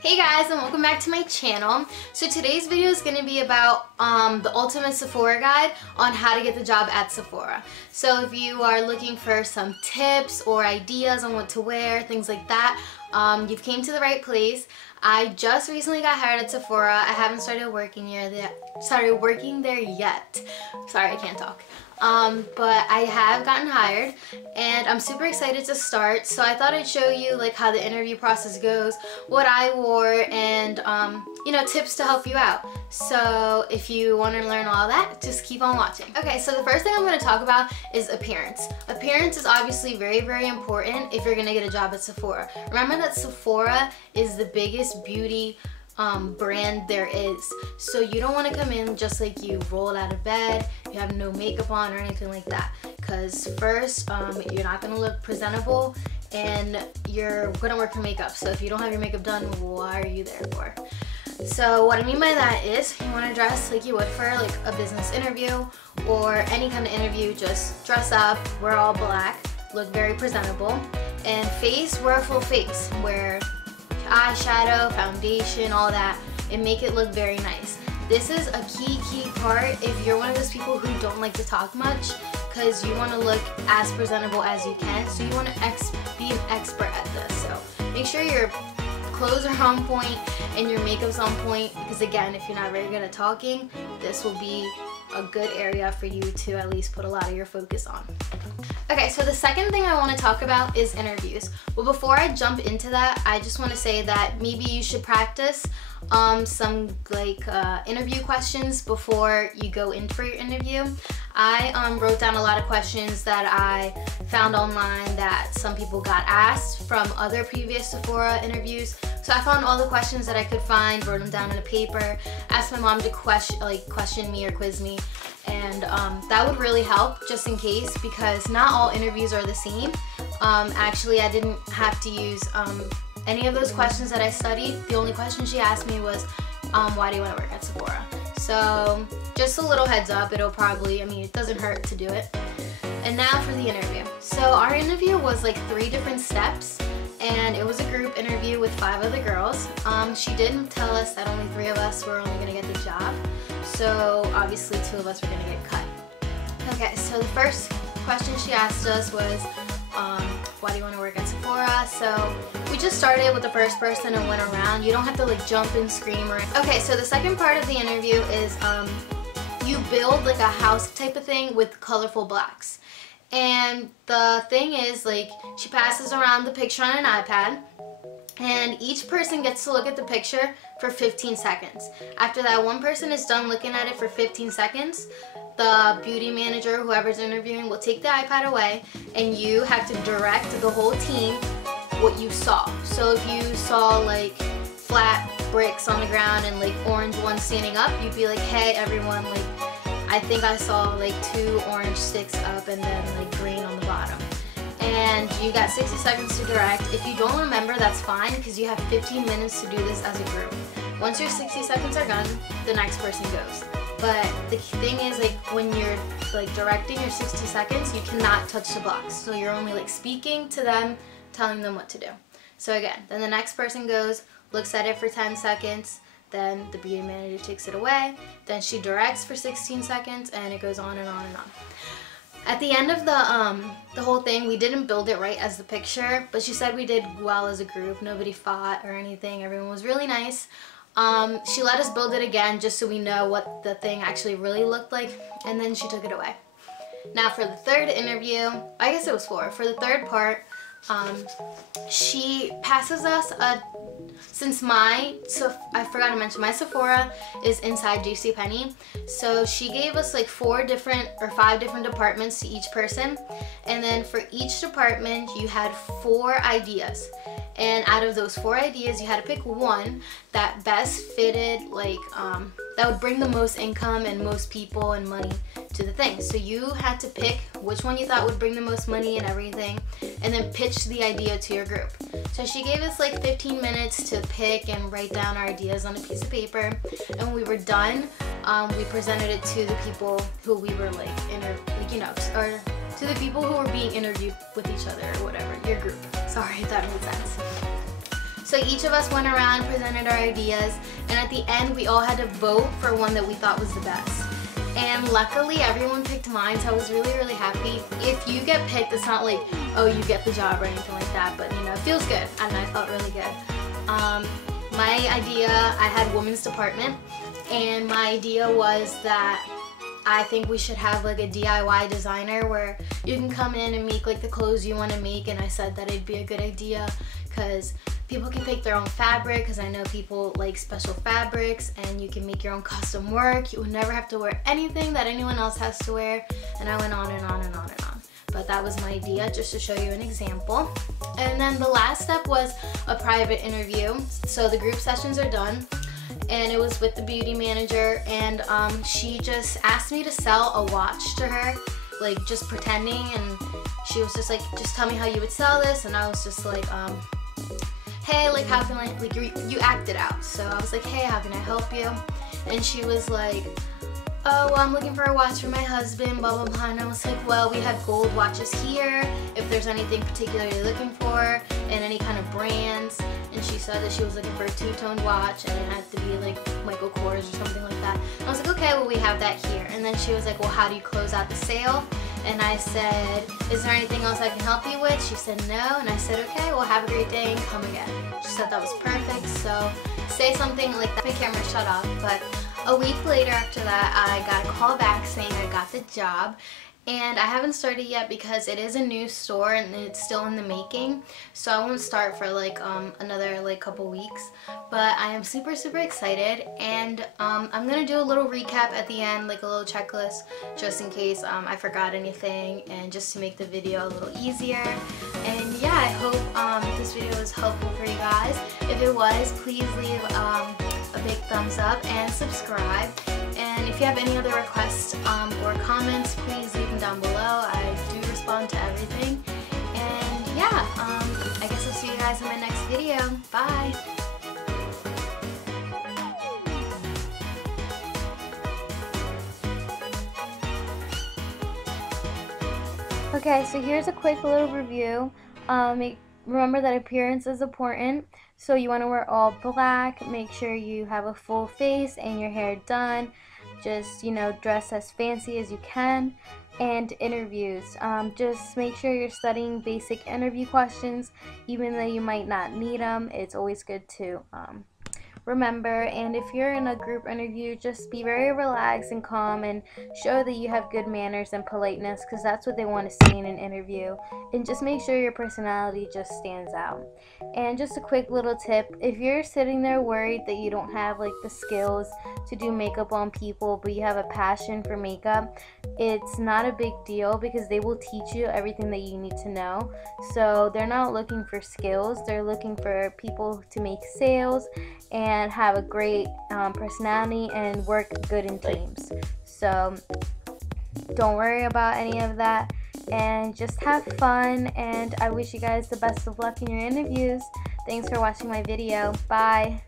Hey guys, and welcome back to my channel. So today's video is going to be about the ultimate Sephora guide on how to get the job at Sephora. So if you are looking for some tips or ideas on what to wear, things like that, you've came to the right place. I just recently got hired at Sephora. I haven't started working there yet. Sorry, I can't talk. But I have gotten hired and I'm super excited to start. So I thought I'd show you like how the interview process goes, what I wore, and you know, tips to help you out. So if you want to learn all that, just keep on watching. Okay, so the first thing I'm going to talk about is appearance. Appearance is obviously very, very important if you're going to get a job at Sephora. Remember that Sephora is the biggest beauty brand there is. So you don't want to come in just like you roll out of bed, you have no makeup on or anything like that. Because first, you're not going to look presentable and you're going to work for makeup. So if you don't have your makeup done, why are you there for? So what I mean by that is you want to dress like you would for like a business interview or any kind of interview. Just dress up, wear all black, look very presentable. And face, wear a full face, wear eyeshadow, foundation, all that, and make it look very nice. This is a key part if you're one of those people who don't like to talk much, because you want to look as presentable as you can. So you want to be an expert at this. So make sure your clothes are on point and your makeup's on point, because again, if you're not very good at talking, this will be a good area for you to at least put a lot of your focus on. Okay, so the second thing I want to talk about is interviews. Well, before I jump into that, I just want to say that maybe you should practice some like interview questions before you go in for your interview. I wrote down a lot of questions that I found online that some people got asked from other previous Sephora interviews. So I found all the questions that I could find, wrote them down on a paper, asked my mom to question me or quiz me, and that would really help just in case, because not all interviews are the same. Actually, I didn't have to use any of those questions that I studied. The only question she asked me was, why do you want to work at Sephora? So just a little heads up, it'll probably, I mean, it doesn't hurt to do it. And now for the interview. So our interview was like 3 different steps, and it was a group interview with 5 other girls. She didn't tell us that only 3 of us were only gonna get the job. So obviously 2 of us were gonna get cut. Okay, so the first question she asked us was, why do you want to work at Sephora? So we just started with the first person and went around. You don't have to like jump and scream or... Okay, so the second part of the interview is you build like a house type of thing with colorful blocks. And the thing is, like, she passes around the picture on an iPad, and each person gets to look at the picture for 15 seconds. After that one person is done looking at it for 15 seconds, the beauty manager, whoever's interviewing, will take the iPad away, and you have to direct the whole team what you saw. So if you saw like flat bricks on the ground and like orange ones standing up, you'd be like, hey everyone, like, I think I saw like 2 orange sticks up and then like green on the bottom. And you got 60 seconds to direct. If you don't remember, that's fine, because you have 15 minutes to do this as a group. Once your 60 seconds are done, the next person goes. But the thing is, like, when you're like directing your 60 seconds, you cannot touch the blocks. So you're only like speaking to them, telling them what to do. So again, then the next person goes, looks at it for 10 seconds, then the beauty manager takes it away, then she directs for 16 seconds, and it goes on and on and on. At the end of the whole thing, we didn't build it right as the picture, but she said we did well as a group. Nobody fought or anything. Everyone was really nice. She let us build it again just so we know what the thing actually really looked like, and then she took it away. Now for the third interview, I guess it was 4. For the third part, she passes us a... Since I forgot to mention, my Sephora is inside JCPenney, so she gave us like 5 different departments to each person, and then for each department you had 4 ideas, and out of those 4 ideas you had to pick one that best fitted, like that would bring the most income and most people and money to the thing. So you had to pick which one you thought would bring the most money and everything, and then pitch the idea to your group. So she gave us like 15 minutes to pick and write down our ideas on a piece of paper, and when we were done, we presented it to the people who we were like, or to the people who were being interviewed with each other or whatever, your group. Sorry if that made sense. So each of us went around, presented our ideas, and at the end we all had to vote for one that we thought was the best. And luckily everyone picked mine, so I was really, really happy. If you get picked, it's not like, oh, you get the job or anything like that, but you know, it feels good, and I felt really good. My idea, I had women's department, and my idea was that I think we should have like a DIY designer where you can come in and make like the clothes you want to make, and I said that it'd be a good idea because people can pick their own fabric, because I know people like special fabrics, and you can make your own custom work. You would never have to wear anything that anyone else has to wear, and I went on and on and on and on. But that was my idea, just to show you an example. And then the last step was a private interview. So the group sessions are done, and it was with the beauty manager, and she just asked me to sell a watch to her, like just pretending, and she was just like, just tell me how you would sell this, and I was just like, hey, like how can I, like you acted out. So I was like, hey, how can I help you? And she was like, oh, well, I'm looking for a watch for my husband, blah, blah, blah. And I was like, well, we have gold watches here, if there's anything particular you're looking for, and any kind of brands. And she said that she was looking for a two-tone watch, and it had to be like Michael Kors or something like that. And I was like, okay, well, we have that here. And then she was like, well, how do you close out the sale? And I said, is there anything else I can help you with? She said no, and I said, okay, well, have a great day and come again. She said that was perfect, so say something like that. My camera shut off, but a week later after that, I got a call back saying I got the job. And I haven't started yet because it is a new store and it's still in the making, so I won't start for like another like couple weeks. But I am super, super excited, and I'm gonna do a little recap at the end, like a little checklist, just in case I forgot anything, and just to make the video a little easier. And yeah, I hope this video was helpful for you guys. If it was, please leave a big thumbs up and subscribe. And if you have any other requests or comments, please leave them down below. I do respond to everything. And yeah, I guess I'll see you guys in my next video. Bye! Okay, so here's a quick little review. Remember that appearance is important, so you want to wear all black, make sure you have a full face and your hair done. Just, you know, dress as fancy as you can. And interviews, just make sure you're studying basic interview questions, even though you might not need them. It's always good to remember. And if you're in a group interview, just be very relaxed and calm and show that you have good manners and politeness, because that's what they want to see in an interview. And just make sure your personality just stands out. And just a quick little tip, if you're sitting there worried that you don't have like the skills to do makeup on people, but you have a passion for makeup, it's not a big deal, because they will teach you everything that you need to know. So they're not looking for skills, they're looking for people to make sales and have a great personality and work good in teams. So don't worry about any of that, and just have fun, and I wish you guys the best of luck in your interviews. Thanks for watching my video. Bye!